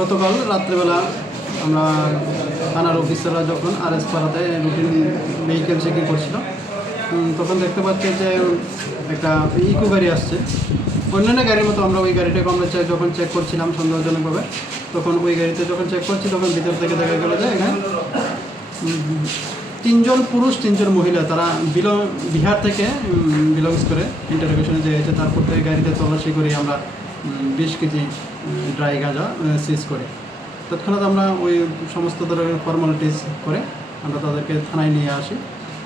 গতকাল রাত্রেবেলা আমরা থানার অফিসাররা যখন আরএস পাড়াতে রুটিন ভেহিকেল চেকিং করছিল, তখন দেখতে পাচ্ছি যে একটা ইকো গাড়ি আসছে। অন্যান্য গাড়ির মতো আমরা ওই গাড়িটাকে আমরা যখন চেক করছিলাম সন্দেহজনকভাবে, তখন ওই গাড়িতে যখন চেক করছি তখন ভিতর থেকে দেখা গেল যে এখানে 3জন পুরুষ 3জন মহিলা, তারা বিহার থেকে বিলংস করে ইন্টারোগেশনে যেয়েছে। তারপর থেকে গাড়িতে তল্লাশি করে আমরা 20 কেজি ড্রাই গাঁজা সিজ করি। তৎক্ষণাৎ আমরা ওই সমস্ত ধরনের ফর্মালিটিস করে আমরা তাদেরকে থানায় নিয়ে আসি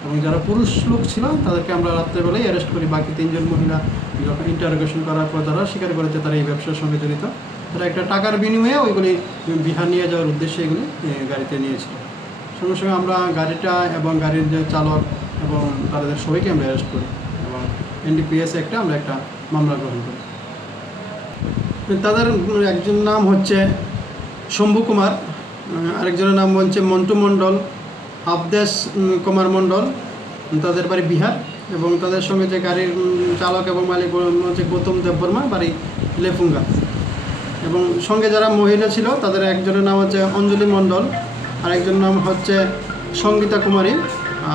এবং যারা পুরুষ লোক ছিল তাদেরকে আমরা রাত্রেবেলায় অ্যারেস্ট করি। বাকি 3জন মহিলা যখন ইন্টারোগেশন করার পর তারা স্বীকার করেছে তারা এই ব্যবসার সঙ্গে জড়িত। তারা একটা টাকার বিনিময়ে ওইগুলি বিহার নিয়ে যাওয়ার উদ্দেশ্যে এগুলি গাড়িতে নিয়েছিল। সঙ্গে সঙ্গে আমরা গাড়িটা এবং গাড়ির যে চালক এবং তাদের সবাইকে আমরা অ্যারেস্ট করি এবং NDPS একটা আমরা একটা মামলা গ্রহণ করি। তাদের একজন নাম হচ্ছে শম্ভু কুমার, আরেকজনের নাম হচ্ছে মন্টু মণ্ডল, আবদেশ কুমার মণ্ডল, তাদের বাড়ি বিহার। এবং তাদের সঙ্গে যে গাড়ির চালক এবং মালিক হচ্ছে গৌতম দেববর্মা, বাড়ি লেফুঙ্গা। এবং সঙ্গে যারা মহিলা ছিল তাদের একজনের নাম হচ্ছে অঞ্জলি মণ্ডল, আরেকজনের নাম হচ্ছে সঙ্গীতা কুমারী,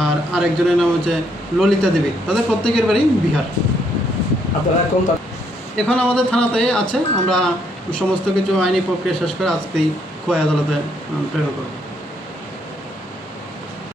আর আরেকজনের নাম হচ্ছে ললিতা দেবী। তাদের প্রত্যেকের বাড়ি বিহার। এখন আমাদের থানাতে আছে, আমরা সমস্ত কিছু আইনি প্রক্রিয়া শেষ করে আজকেই খোয়াই আদালতে প্রেরণ করব।